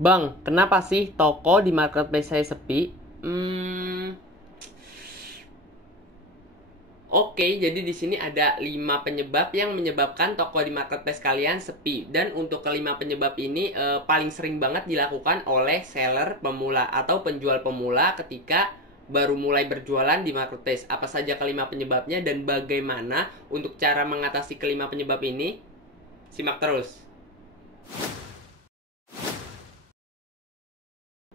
Bang, kenapa sih toko di marketplace saya sepi? Hmm, oke, jadi di sini ada 5 penyebab yang menyebabkan toko di marketplace kalian sepi. Dan untuk kelima penyebab ini paling sering banget dilakukan oleh seller pemula atau penjual pemula ketika baru mulai berjualan di marketplace. Apa saja kelima penyebabnya dan bagaimana untuk cara mengatasi kelima penyebab ini? Simak terus.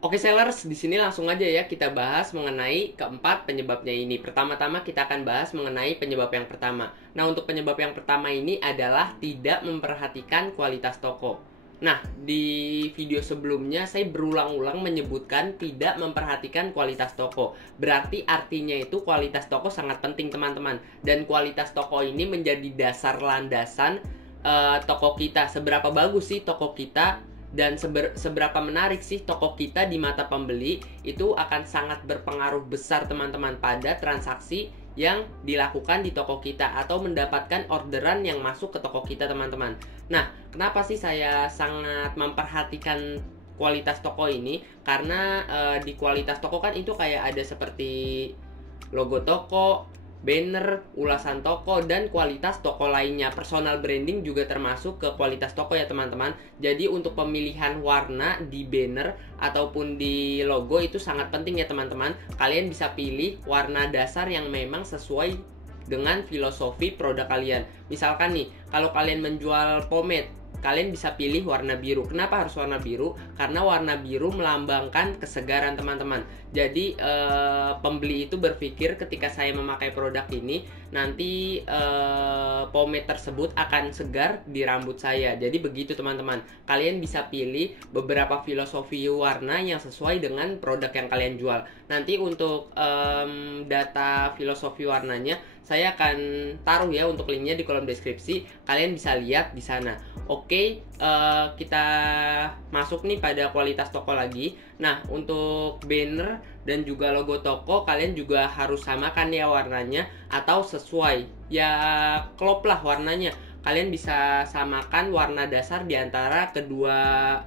Oke sellers, di sini langsung aja ya kita bahas mengenai keempat penyebabnya ini. Pertama-tama kita akan bahas mengenai penyebab yang pertama. Nah, untuk penyebab yang pertama ini adalah tidak memperhatikan kualitas toko. Nah, di video sebelumnya saya berulang-ulang menyebutkan tidak memperhatikan kualitas toko. Berarti artinya itu kualitas toko sangat penting teman-teman. Dan kualitas toko ini menjadi dasar landasan toko kita. Seberapa bagus sih toko kita dan seberapa menarik sih toko kita di mata pembeli, itu akan sangat berpengaruh besar teman-teman pada transaksi yang dilakukan di toko kita atau mendapatkan orderan yang masuk ke toko kita teman-teman. Nah, kenapa sih saya sangat memperhatikan kualitas toko ini? Karena di kualitas toko kan itu kayak ada seperti logo toko, banner, ulasan toko, dan kualitas toko lainnya. Personal branding juga termasuk ke kualitas toko ya teman-teman. Jadi untuk pemilihan warna di banner ataupun di logo itu sangat penting ya teman-teman. Kalian bisa pilih warna dasar yang memang sesuai dengan filosofi produk kalian. Misalkan nih, kalau kalian menjual pomade, kalian bisa pilih warna biru. Kenapa harus warna biru? Karena warna biru melambangkan kesegaran teman-teman. Jadi pembeli itu berpikir ketika saya memakai produk ini, nanti pomade tersebut akan segar di rambut saya. Jadi begitu teman-teman. Kalian bisa pilih beberapa filosofi warna yang sesuai dengan produk yang kalian jual. Nanti untuk data filosofi warnanya saya akan taruh ya untuk linknya di kolom deskripsi. Kalian bisa lihat di sana. Oke, kita masuk nih pada kualitas toko lagi. Nah, untuk banner dan juga logo toko kalian juga harus samakan ya warnanya atau sesuai. Ya, klop lah warnanya. Kalian bisa samakan warna dasar di antara kedua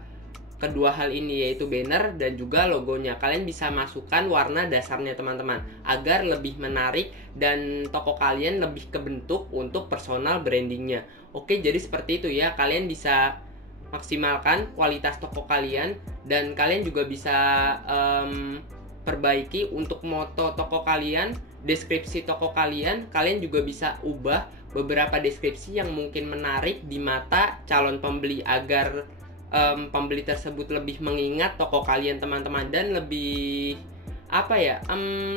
hal ini, yaitu banner dan juga logonya. Kalian bisa masukkan warna dasarnya teman-teman agar lebih menarik dan toko kalian lebih kebentuk untuk personal brandingnya. Oke, jadi seperti itu ya. Kalian bisa maksimalkan kualitas toko kalian dan kalian juga bisa perbaiki untuk moto toko kalian, deskripsi toko kalian. Kalian juga bisa ubah beberapa deskripsi yang mungkin menarik di mata calon pembeli agar pembeli tersebut lebih mengingat toko kalian teman-teman dan lebih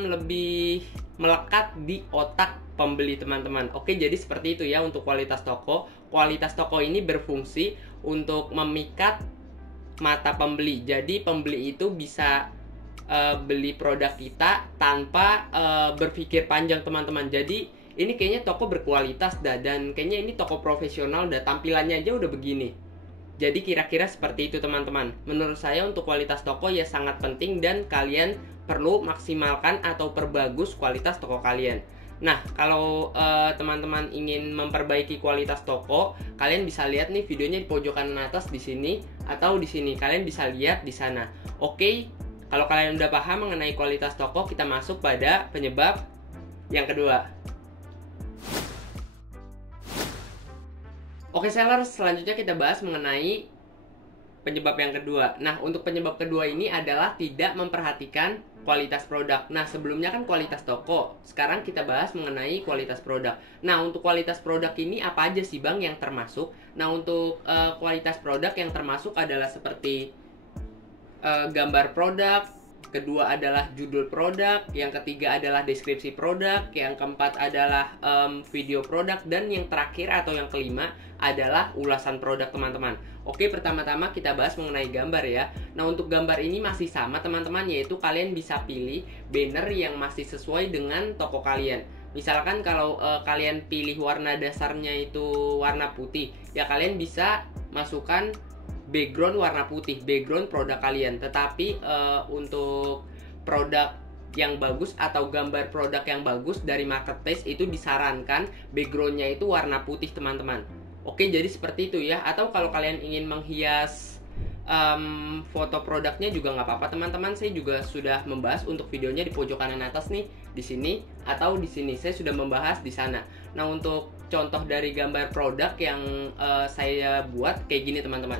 lebih melekat di otak pembeli teman-teman. Oke, jadi seperti itu ya untuk kualitas toko. Kualitas toko ini berfungsi untuk memikat mata pembeli. Jadi pembeli itu bisa beli produk kita tanpa berpikir panjang teman-teman. Jadi ini kayaknya toko berkualitas dah, dan kayaknya ini toko profesional dah, tampilannya aja udah begini. Jadi kira-kira seperti itu teman-teman. Menurut saya untuk kualitas toko ya sangat penting dan kalian perlu maksimalkan atau perbagus kualitas toko kalian. Nah, kalau teman-teman ingin memperbaiki kualitas toko, kalian bisa lihat nih videonya di pojokan atas di sini atau di sini. Kalian bisa lihat di sana. Oke, kalau kalian udah paham mengenai kualitas toko, kita masuk pada penyebab yang kedua. Oke sellers, selanjutnya kita bahas mengenai penyebab yang kedua. Nah, untuk penyebab kedua ini adalah tidak memperhatikan kualitas produk. Nah, sebelumnya kan kualitas toko. Sekarang kita bahas mengenai kualitas produk. Nah, untuk kualitas produk ini apa aja sih Bang yang termasuk? Nah, untuk kualitas produk yang termasuk adalah seperti gambar produk, kedua adalah judul produk, yang ketiga adalah deskripsi produk, yang keempat adalah video produk, dan yang terakhir atau yang kelima adalah ulasan produk teman-teman. Oke, pertama-tama kita bahas mengenai gambar ya. Nah, untuk gambar ini masih sama teman-teman, yaitu kalian bisa pilih banner yang masih sesuai dengan toko kalian. Misalkan kalau kalian pilih warna dasarnya itu warna putih, ya kalian bisa masukkan background warna putih, background produk kalian. Tetapi untuk produk yang bagus atau gambar produk yang bagus dari marketplace itu disarankan backgroundnya itu warna putih teman-teman. Oke, jadi seperti itu ya. Atau kalau kalian ingin menghias foto produknya juga nggak apa-apa teman-teman. Saya juga sudah membahas untuk videonya di pojok kanan atas nih, di sini atau di sini. Saya sudah membahas di sana. Nah, untuk contoh dari gambar produk yang saya buat kayak gini teman-teman.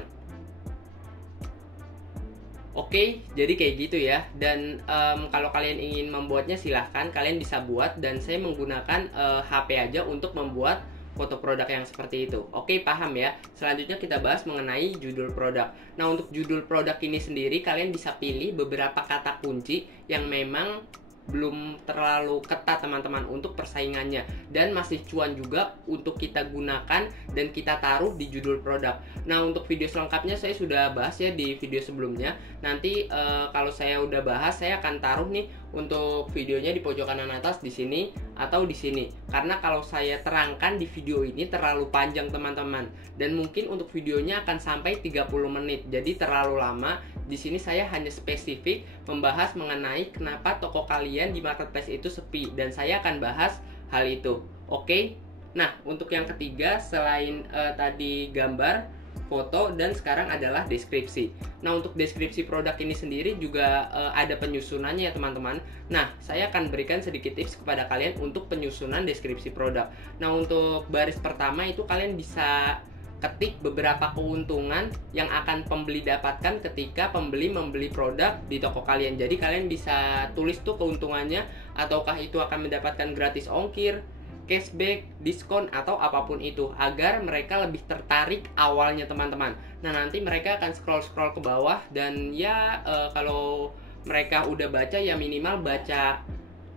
Oke, jadi kayak gitu ya. Dan kalau kalian ingin membuatnya silahkan kalian bisa buat, dan saya menggunakan HP aja untuk membuat foto produk yang seperti itu. Oke, paham ya. Selanjutnya kita bahas mengenai judul produk. Nah, untuk judul produk ini sendiri kalian bisa pilih beberapa kata kunci yang memang belum terlalu ketat teman-teman untuk persaingannya, dan masih cuan juga untuk kita gunakan dan kita taruh di judul produk. Nah, untuk video selengkapnya saya sudah bahas ya di video sebelumnya. Nanti kalau saya udah bahas, saya akan taruh nih untuk videonya di pojok kanan atas di sini atau di sini. Karena kalau saya terangkan di video ini terlalu panjang teman-teman, dan mungkin untuk videonya akan sampai 30 menit. Jadi terlalu lama. Di sini saya hanya spesifik membahas mengenai kenapa toko kalian di marketplace itu sepi, dan saya akan bahas hal itu. Oke. Nah, untuk yang ketiga selain tadi gambar, foto, dan sekarang adalah deskripsi. Nah, untuk deskripsi produk ini sendiri juga ada penyusunannya ya teman-teman. Nah, saya akan berikan sedikit tips kepada kalian untuk penyusunan deskripsi produk. Nah, untuk baris pertama itu kalian bisa ketik beberapa keuntungan yang akan pembeli dapatkan ketika pembeli membeli produk di toko kalian. Jadi kalian bisa tulis tuh keuntungannya, ataukah itu akan mendapatkan gratis ongkir, cashback, diskon, atau apapun itu, agar mereka lebih tertarik awalnya teman-teman. Nah, nanti mereka akan scroll-scroll ke bawah, dan ya kalau mereka udah baca ya minimal baca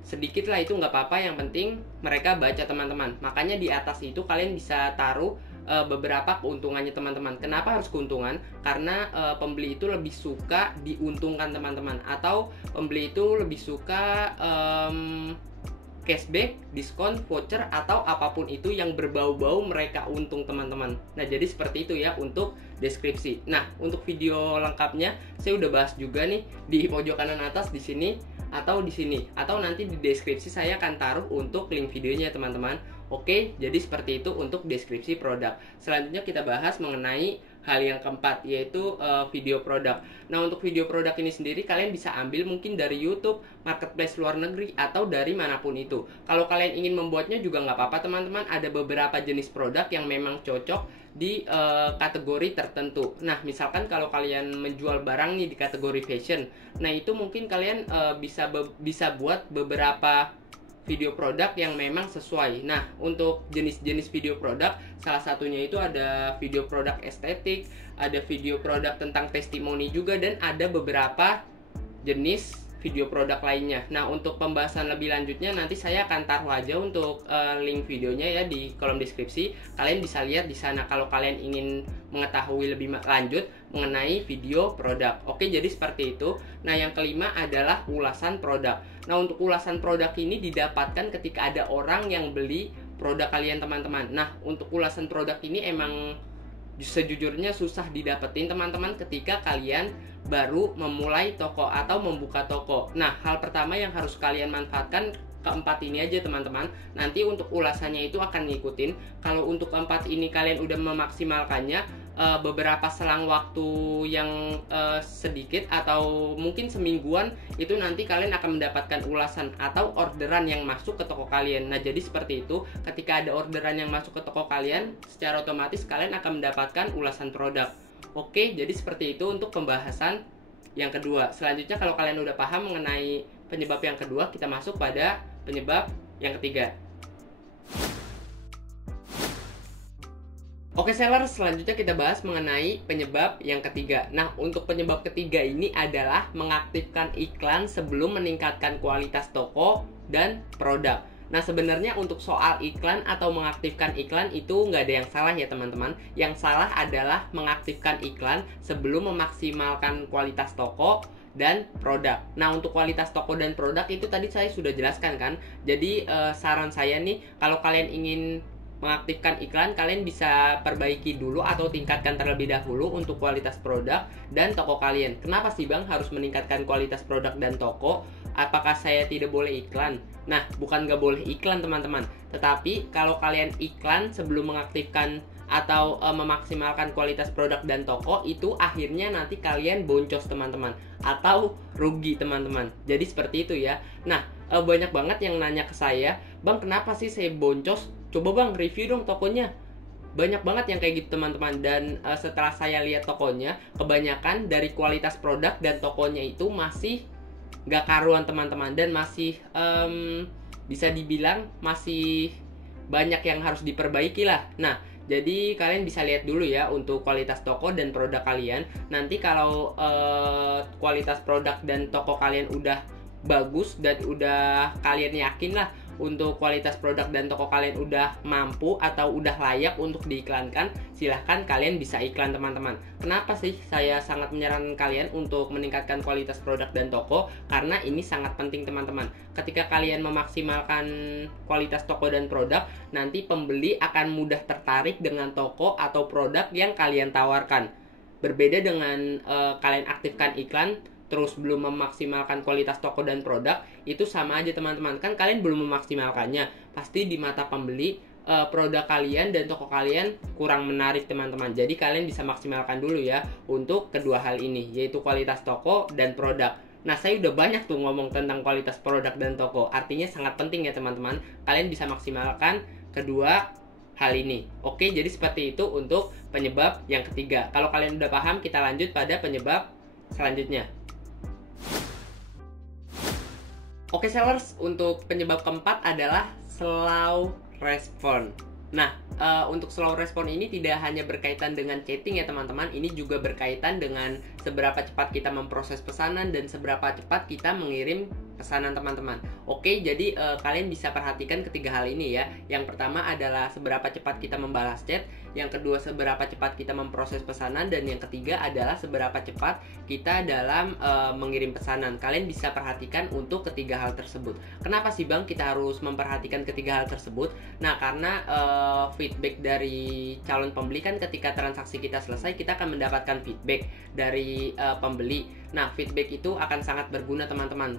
sedikit lah, itu nggak apa-apa, yang penting mereka baca teman-teman. Makanya di atas itu kalian bisa taruh beberapa keuntungannya teman-teman. Kenapa harus keuntungan? Karena pembeli itu lebih suka diuntungkan teman-teman, atau pembeli itu lebih suka cashback, diskon, voucher, atau apapun itu yang berbau-bau mereka untung teman-teman. Nah, jadi seperti itu ya untuk deskripsi. Nah, untuk video lengkapnya saya udah bahas juga nih di pojok kanan atas di sini atau di sini, atau nanti di deskripsi saya akan taruh untuk link videonya teman-teman. Oke, jadi seperti itu untuk deskripsi produk. Selanjutnya kita bahas mengenai hal yang keempat, yaitu video produk. Nah, untuk video produk ini sendiri kalian bisa ambil mungkin dari YouTube, marketplace luar negeri, atau dari manapun itu. Kalau kalian ingin membuatnya juga nggak apa-apa teman-teman. Ada beberapa jenis produk yang memang cocok di kategori tertentu. Nah, misalkan kalau kalian menjual barang nih di kategori fashion, nah itu mungkin kalian bisa buat beberapa video produk yang memang sesuai. Nah, untuk jenis-jenis video produk, salah satunya itu ada video produk estetik, ada video produk tentang testimoni juga, dan ada beberapa jenis video produk lainnya. Nah, untuk pembahasan lebih lanjutnya nanti saya akan taruh aja untuk link videonya ya di kolom deskripsi. Kalian bisa lihat di sana kalau kalian ingin mengetahui lebih lanjut mengenai video produk. Oke, jadi seperti itu. Nah, yang kelima adalah ulasan produk. Nah, untuk ulasan produk ini didapatkan ketika ada orang yang beli produk kalian teman-teman. Nah, untuk ulasan produk ini emang sejujurnya susah didapetin teman-teman ketika kalian baru memulai toko atau membuka toko. Nah, hal pertama yang harus kalian manfaatkan keempat ini aja teman-teman. Nanti untuk ulasannya itu akan ngikutin. Kalau untuk keempat ini kalian udah memaksimalkannya, beberapa selang waktu yang sedikit atau mungkin semingguan, itu nanti kalian akan mendapatkan ulasan atau orderan yang masuk ke toko kalian. Nah, jadi seperti itu. Ketika ada orderan yang masuk ke toko kalian, secara otomatis kalian akan mendapatkan ulasan produk. Oke, jadi seperti itu untuk pembahasan yang kedua. Selanjutnya kalau kalian udah paham mengenai penyebab yang kedua, kita masuk pada penyebab yang ketiga. Oke seller, selanjutnya kita bahas mengenai penyebab yang ketiga. Nah, untuk penyebab ketiga ini adalah mengaktifkan iklan sebelum meningkatkan kualitas toko dan produk. Nah, sebenarnya untuk soal iklan atau mengaktifkan iklan itu nggak ada yang salah ya teman-teman. Yang salah adalah mengaktifkan iklan sebelum memaksimalkan kualitas toko dan produk. Nah, untuk kualitas toko dan produk itu tadi saya sudah jelaskan kan. Jadi saran saya nih, kalau kalian ingin mengaktifkan iklan, kalian bisa perbaiki dulu atau tingkatkan terlebih dahulu untuk kualitas produk dan toko kalian. Kenapa sih Bang harus meningkatkan kualitas produk dan toko? Apakah saya tidak boleh iklan? Nah, bukan nggak boleh iklan teman-teman, tetapi kalau kalian iklan sebelum mengaktifkan atau memaksimalkan kualitas produk dan toko, itu akhirnya nanti kalian boncos teman-teman, atau rugi teman-teman. Jadi seperti itu ya. Nah, banyak banget yang nanya ke saya, "Bang, kenapa sih saya boncos? Coba Bang review dong tokonya." Banyak banget yang kayak gitu teman-teman. Dan setelah saya lihat tokonya, kebanyakan dari kualitas produk dan tokonya itu masih gak karuan teman-teman, dan masih bisa dibilang masih banyak yang harus diperbaiki lah. Nah, jadi kalian bisa lihat dulu ya untuk kualitas toko dan produk kalian. Nanti kalau kualitas produk dan toko kalian udah bagus dan udah kalian yakin lah untuk kualitas produk dan toko kalian udah mampu atau udah layak untuk diiklankan, silahkan kalian bisa iklan teman-teman. Kenapa sih saya sangat menyarankan kalian untuk meningkatkan kualitas produk dan toko? Karena ini sangat penting teman-teman. Ketika kalian memaksimalkan kualitas toko dan produk, nanti pembeli akan mudah tertarik dengan toko atau produk yang kalian tawarkan. Berbeda dengan kalian aktifkan iklan terus belum memaksimalkan kualitas toko dan produk, itu sama aja teman-teman. Kan kalian belum memaksimalkannya, pasti di mata pembeli produk kalian dan toko kalian kurang menarik teman-teman. Jadi kalian bisa maksimalkan dulu ya untuk kedua hal ini, yaitu kualitas toko dan produk. Nah, saya udah banyak tuh ngomong tentang kualitas produk dan toko, artinya sangat penting ya teman-teman, kalian bisa maksimalkan kedua hal ini. Oke, jadi seperti itu untuk penyebab yang ketiga. Kalau kalian udah paham, kita lanjut pada penyebab selanjutnya. Oke sellers, untuk penyebab keempat adalah slow respon. Nah, untuk slow respon ini tidak hanya berkaitan dengan chatting ya teman-teman, ini juga berkaitan dengan seberapa cepat kita memproses pesanan dan seberapa cepat kita mengirim pesanan teman-teman. Oke, jadi kalian bisa perhatikan ketiga hal ini ya. Yang pertama adalah seberapa cepat kita membalas chat, yang kedua seberapa cepat kita memproses pesanan, dan yang ketiga adalah seberapa cepat kita dalam mengirim pesanan. Kalian bisa perhatikan untuk ketiga hal tersebut. Kenapa sih Bang kita harus memperhatikan ketiga hal tersebut? Nah, karena feedback dari calon pembeli kan ketika transaksi kita selesai, kita akan mendapatkan feedback dari pembeli. Nah, feedback itu akan sangat berguna teman-teman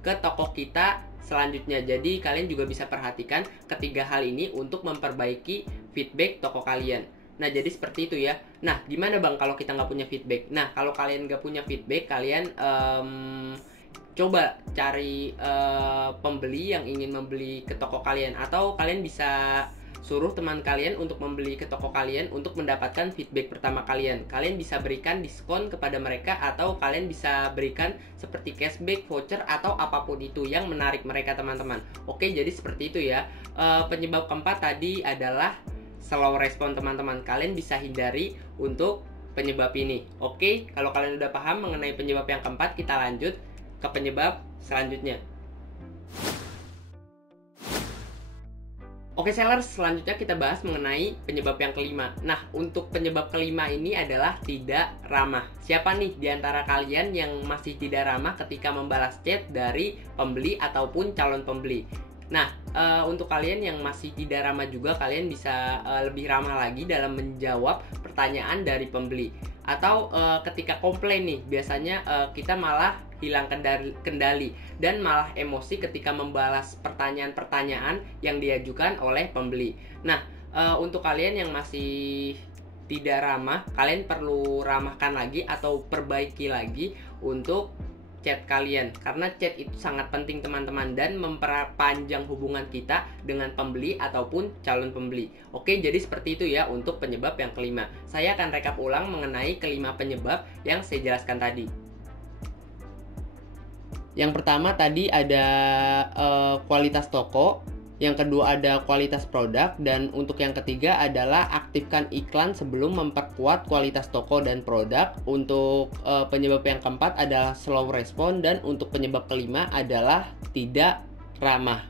ke toko kita selanjutnya. Jadi kalian juga bisa perhatikan ketiga hal ini untuk memperbaiki feedback toko kalian. Nah, jadi seperti itu ya. Nah, gimana Bang kalau kita nggak punya feedback? Nah, kalau kalian nggak punya feedback, kalian coba cari pembeli yang ingin membeli ke toko kalian, atau kalian bisa suruh teman kalian untuk membeli ke toko kalian untuk mendapatkan feedback pertama kalian. Kalian bisa berikan diskon kepada mereka, atau kalian bisa berikan seperti cashback, voucher, atau apapun itu yang menarik mereka teman-teman. Oke, jadi seperti itu ya. Penyebab keempat tadi adalah slow respon teman-teman. Kalian bisa hindari untuk penyebab ini. Oke, kalau kalian udah paham mengenai penyebab yang keempat, kita lanjut ke penyebab selanjutnya. Oke sellers, selanjutnya kita bahas mengenai penyebab yang kelima. Nah, untuk penyebab kelima ini adalah tidak ramah. Siapa nih di antara kalian yang masih tidak ramah ketika membalas chat dari pembeli ataupun calon pembeli? Nah, untuk kalian yang masih tidak ramah juga, kalian bisa lebih ramah lagi dalam menjawab pertanyaan dari pembeli. Atau ketika komplain nih, biasanya kita malah hilang kendali dan malah emosi ketika membalas pertanyaan-pertanyaan yang diajukan oleh pembeli. Nah, untuk kalian yang masih tidak ramah, kalian perlu ramahkan lagi atau perbaiki lagi untuk chat kalian, karena chat itu sangat penting teman-teman dan memperpanjang hubungan kita dengan pembeli ataupun calon pembeli. Oke, jadi seperti itu ya untuk penyebab yang kelima. Saya akan rekap ulang mengenai kelima penyebab yang saya jelaskan tadi. Yang pertama tadi ada kualitas toko, yang kedua ada kualitas produk, dan untuk yang ketiga adalah aktifkan iklan sebelum memperkuat kualitas toko dan produk. Untuk penyebab yang keempat adalah slow respon, dan untuk penyebab kelima adalah tidak ramah.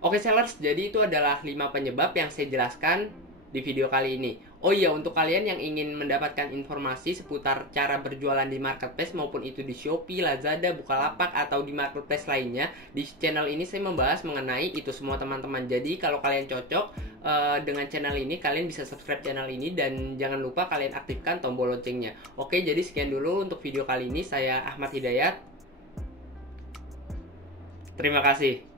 Oke sellers, jadi itu adalah 5 penyebab yang saya jelaskan di video kali ini. Oh iya, untuk kalian yang ingin mendapatkan informasi seputar cara berjualan di marketplace, maupun itu di Shopee, Lazada, Bukalapak, atau di marketplace lainnya, di channel ini saya membahas mengenai itu semua teman-teman. Jadi kalau kalian cocok dengan channel ini, kalian bisa subscribe channel ini, dan jangan lupa kalian aktifkan tombol loncengnya. Oke, jadi sekian dulu untuk video kali ini. Saya Ahmad Hidayat. Terima kasih.